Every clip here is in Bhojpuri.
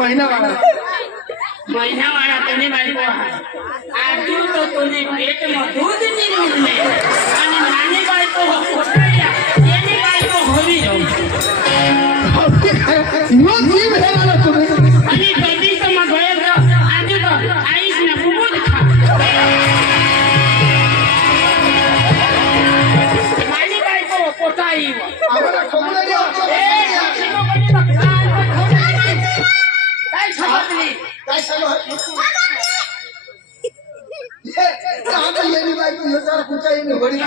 महीना वाला तूने मारी को आज तो तूने पेट में दूध नहीं मिलने आणि नानी बाई को कोटाया येनी बाई को होवी यो जीव है वाला तुम्हें आणि बेबी तो मग गए तो आज तो आईस ने बुबुद खा नानी बाई को कोटाई आम्हाला खोबलं द्या काय समजली काय सांगू ये आता येणी बाई को हजार कुचाई ने बड़ी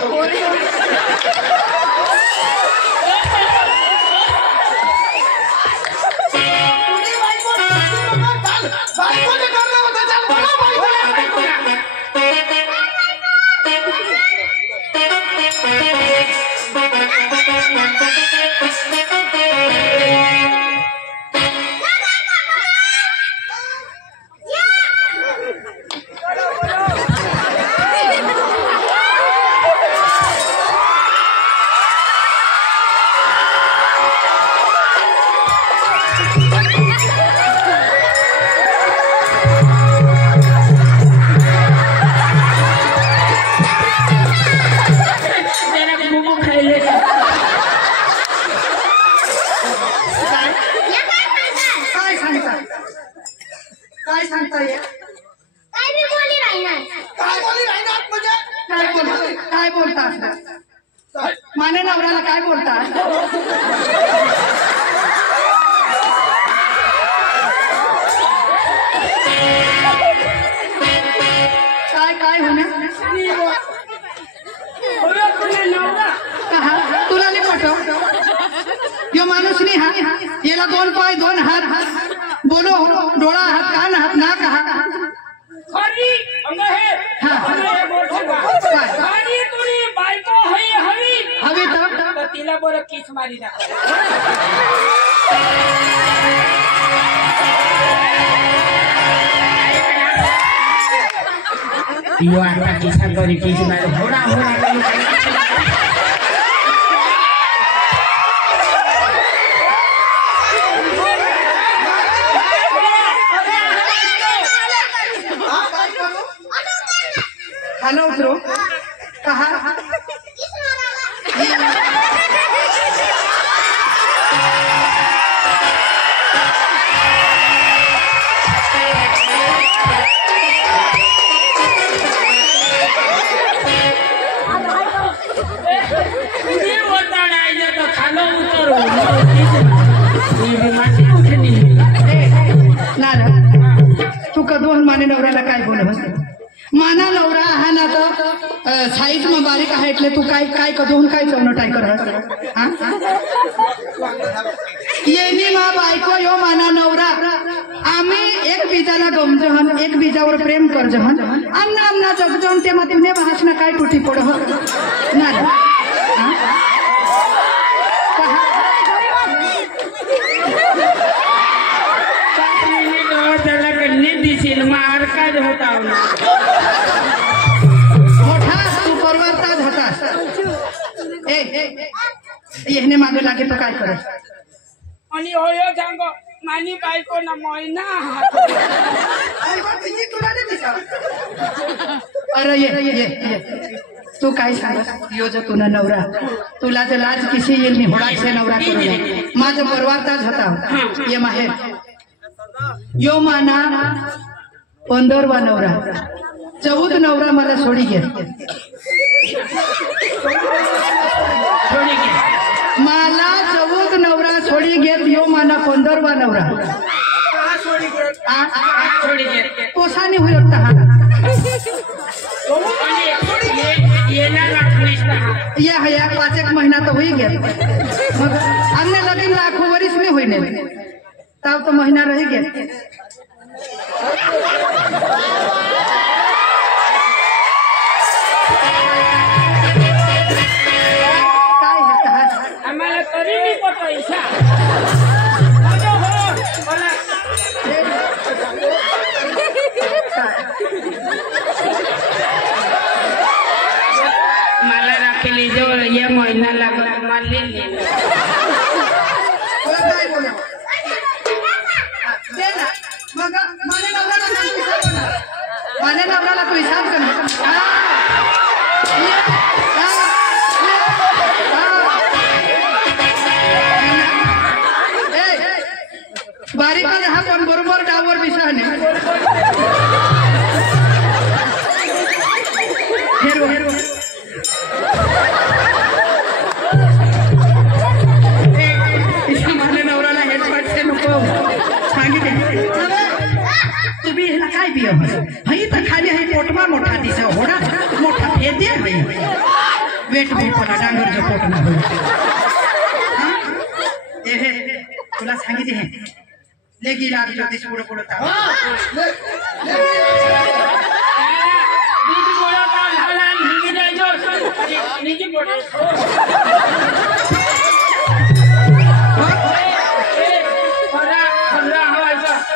काय सांगता ये काय मी बोली राहणार म्हणजे काय बोलता माने नवऱ्याला काय बोलता काय होण्या तुला नाही पटव यो माणूस नाही हा याला 2 पाय 2 हात बोलो डोळा हात कान हात नाक हात खरी अंग है अरे मोठा खरी तुरी बायको हवी हवी हवी तर तिला बरं किस मारी दाखव यो आता किसा करी किस मारी होडा खाना उतरो कहा खाना उतरो माती उठनी ना तू कधून माने नवऱ्याला काय बोलवस माना नवरा हा ना तर साईज में बारीक आहे એટલે तू काय कधून काय चवनटाय करत येनी मा बायको यो माना नवरा आम्ही एक बीजाला गमजहन एक बीजावर प्रेम करजहन आमना जगजहन ते मतीने भाषण काय टुटी पड ना मार का होता मोठा तू परवरताच होतास येणे मागे लागे तो काय करे आणि होयो सांग मानी बायको ना मोयना अरे ये तू काय सांगस यो जो तुला नवरा तुला जर लाज किसी येईल मी होडाचे नवरा करू माझं परवरताच होता ये माहेर यो माना 15वा नवरा 14 नवरा मला सोडी घे मला 14 नवरा सोडी घेत यो माना 15वा नवरा कोसानी हुई होता ये हया 5 महीना तो हुई गया हमने लगन लाखों वरिस में हुई नहीं तब तो महीना रह गया आम्हाला तरी नाही पटवायचा मला राखेली जवळ या महिना लागला मानले दे ना नवऱ्याला तू हिसाब कर बारीक हा पण बरोबर डावर विसरणे हेरो हेरो माझ्या नवऱ्याला हेड पाठचे नको सांगितले तुम्ही ह्याला काय बिय हई तर खाली हई पोटमा मोठा दिसा होडा मोठा फेदे हई वेट भेटला डांगरचं पोट ना हे तुला सांगितले हे लेगी लाग ज्योतिष पुढे पुढे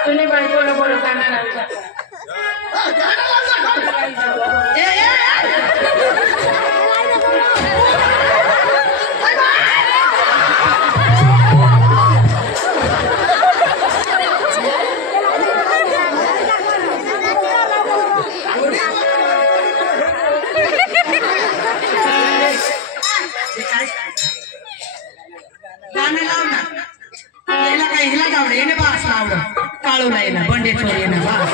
तुम्ही बायकोला बरं करणार गाणं लाव ना याला काय हिला गावडे येणे बास लावलं काळू राहिला बंडे चोरी येणं बास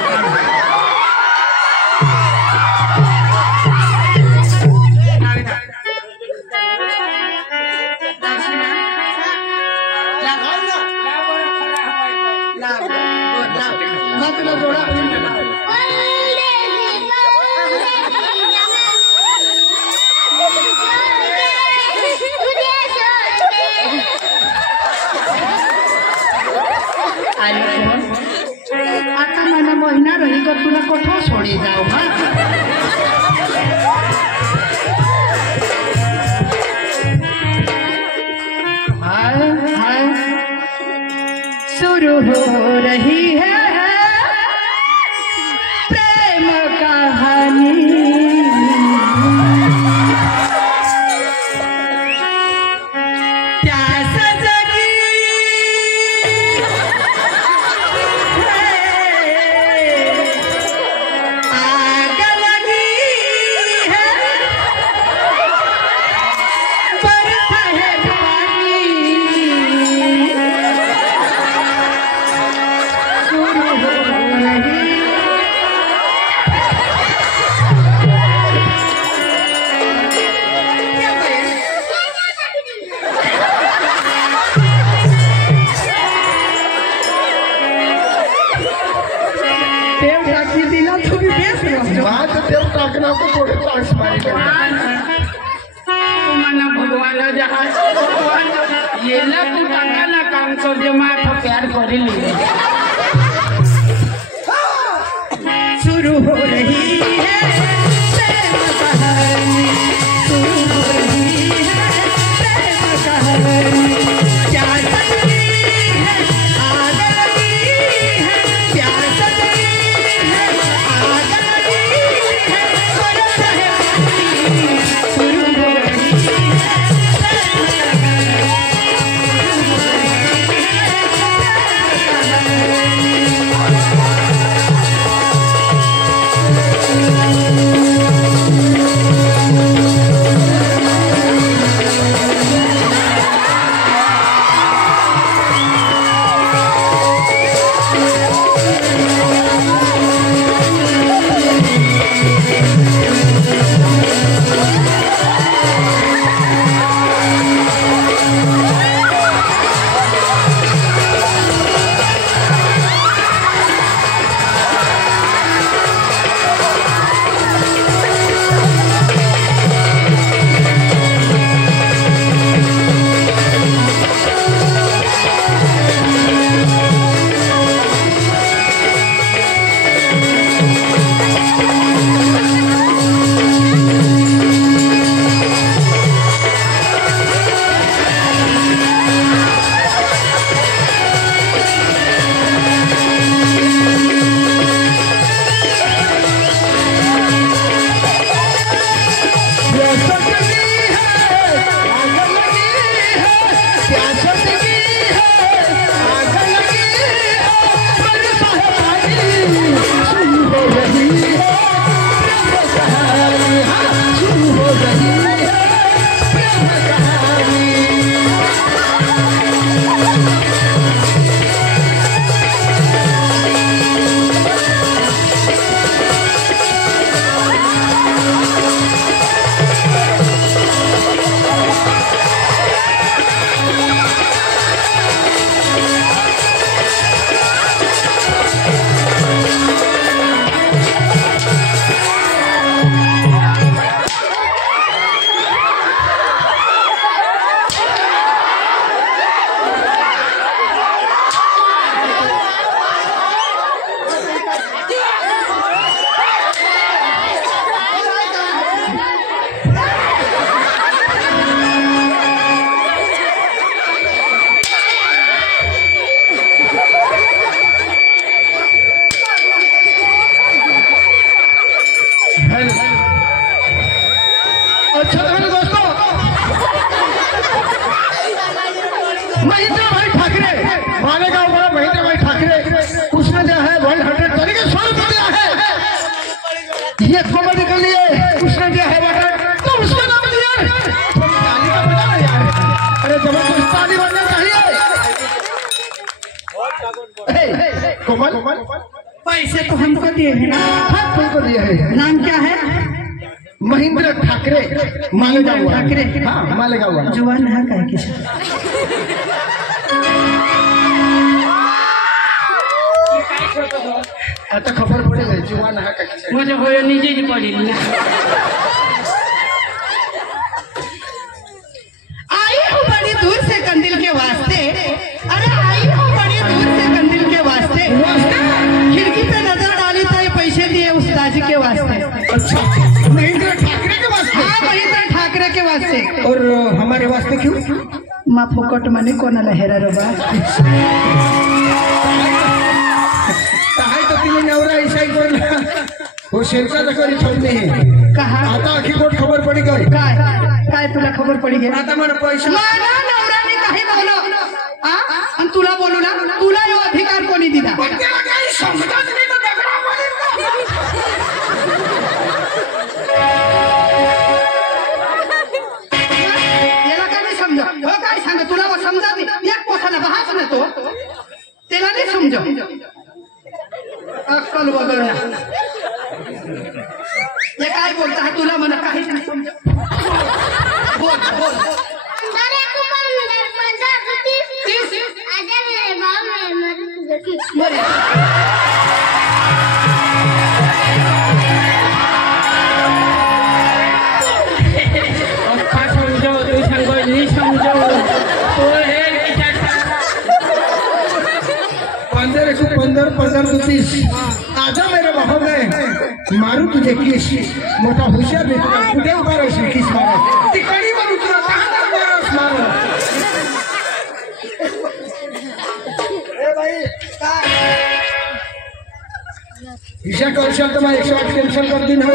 मग तुला जोडा आता मला महिना रही तर तुला कोठो सोडी जाऊ हा हाय हाय शुरू हो रही है प्रेम कहानी तुम्हाला भगवान येला तू टाका ना काम करते मार प्यार करेल शुरू हो रही है प्रेम कहानी शुरू हो रही है प्रेम कहानी प्यार सजनी है आग लगी है प्यार सजनी है आग लगी है बरस है शुरू हो रही है प्रेम कहानी महेंद्र भाई ठाकरे, मालेगांव वाला महेंद्र भाई ठाकरे, उसने दिया है 100 तरीके 100 रुपये दिया है। ये खबर निकल लिए, उसने दिया है 100, तो उसका नाम दिया है। थोड़ी ताली का बजा यार, अरे जबरदस्त ताली बजना चाहिए। कोमल पैसे तो हमको दिए हैं ना। हाँ तुमको दिया है। नाम क्या है? महेंद्र ठाकरे, मालेगांव वाला। ठाकरे। हाँ मालेगांव वाला। जुबान है क्या किसी? आता खबर पडेल जीवन हा का किसी। मुझे हो नीचे ही पड़ी ना। आई हूँ बड़ी दूर से कंदिल के वास्ते। अरे आई हूँ बड़ी दूर से कंदिल के वास्ते। खिड़की पे नजर डाली तो ये पैसे दिए उस्ताद जी के वास्ते। अच्छा महेंद्र ठाकरे के वास्ते। हाँ महेंद्र ठाकरे के वास्ते। और हमारे वास्ते क्यों? माँ फुकट मने कोना लहेरा रबा। काय तो तिने नवरा ऐसा ही बोलला, वो शेरचा तकरी छोड़ने है। कहा? आता आखी कोट खबर पड़ी गई। काय काय तुला खबर पड़ी गई? आता मला पैसा माझा नवऱ्याने काही बोलो हा? आणि तुला बोलू ना, तुला यो अधिकार कोणी दिला? त्याला काही समजत नाही तो दगडा पडेल का? याला काय नाही समजा. हो काय सांग तुला व समजा नाही. एक पोसाला बहाच ना तो, त्याला नाही समजा. अक्कल वगैरे ये काय बोलता है तुला मला काहीच नाही समजा. बोल बोल. मेरे को पर मेरे पंजा गति आजा मेरे बाप मेरे मदद गति बरे. अक्का समझो तू संगो नहीं समझो तो है किसा 15 15 30 आजा मेरे बाबा में मारू तुझे किस मोठा हुशार भेटला कुठे उभा राहशील किस मारा तिकडीवर उतरा तांदळ मारस मारो हिशा करशाल तर मग 108 कॅन्सल कर दिन हो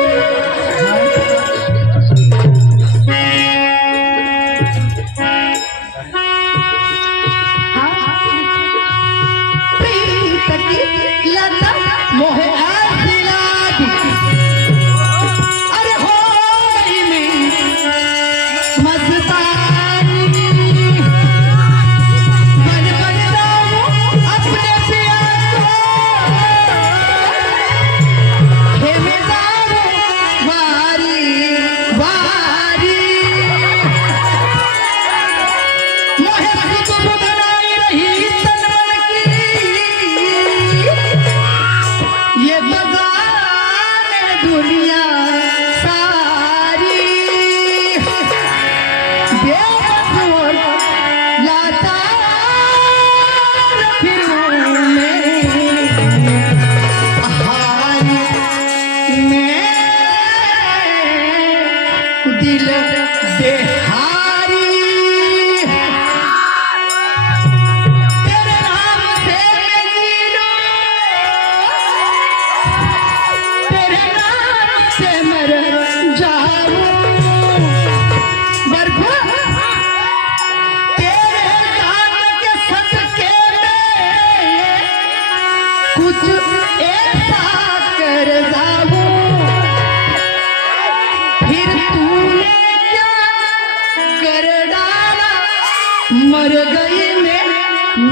मर गई मैं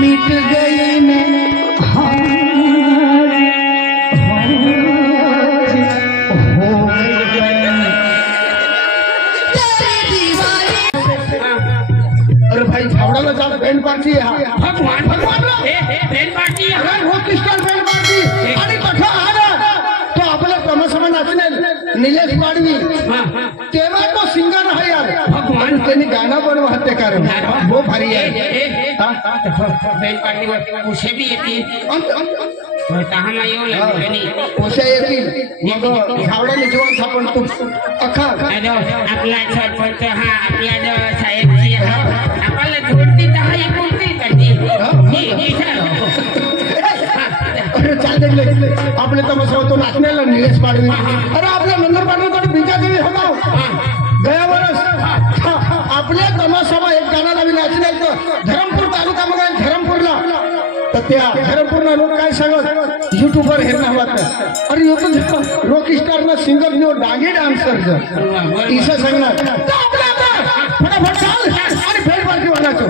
मिट गई मैं अरे भाई झावड़ाला जा बैंड पार्टी आहे भगवान भगवान बेन पार्टी अरे रोक स्टार बैंड पार्टी आणि कथा आला तो आपला प्रमोशन नाचने निलेश पाडवी तेव्हा तो सिंगर आहे यार भगवान त्यांनी गाणं बनवलं हत्या कारण वो भारी आहे बेन पार्टी उसे भी येते तहा येऊ लागले नाही उसे येतील मग झावडाने जीवन थापण तू अख्खा आपला सरपंच हा आपला जो साहेबची आपल्याला जोडती दहा एकोणती करते अरे चाल देखले आपले तमाशा होतो नाचण्याला निलेश पाडवी अरे आपल्या नंदर पाडवीकडे बीजा देवी हमाव गया वर्ष आपल्या तमाशा सभा एक गाणं लावी नाचण्याचं धरमपूर तालुका मग धरमपूरला तर त्या धरमपूरला लोक काय सांगत युट्यूबवर हे नावात अरे युट्यूब रॉक स्टार ना सिंगर न्यू डांगे डान्सर इसा सांगणार फटाफट चाल आणि फेर बाकी वाढायचो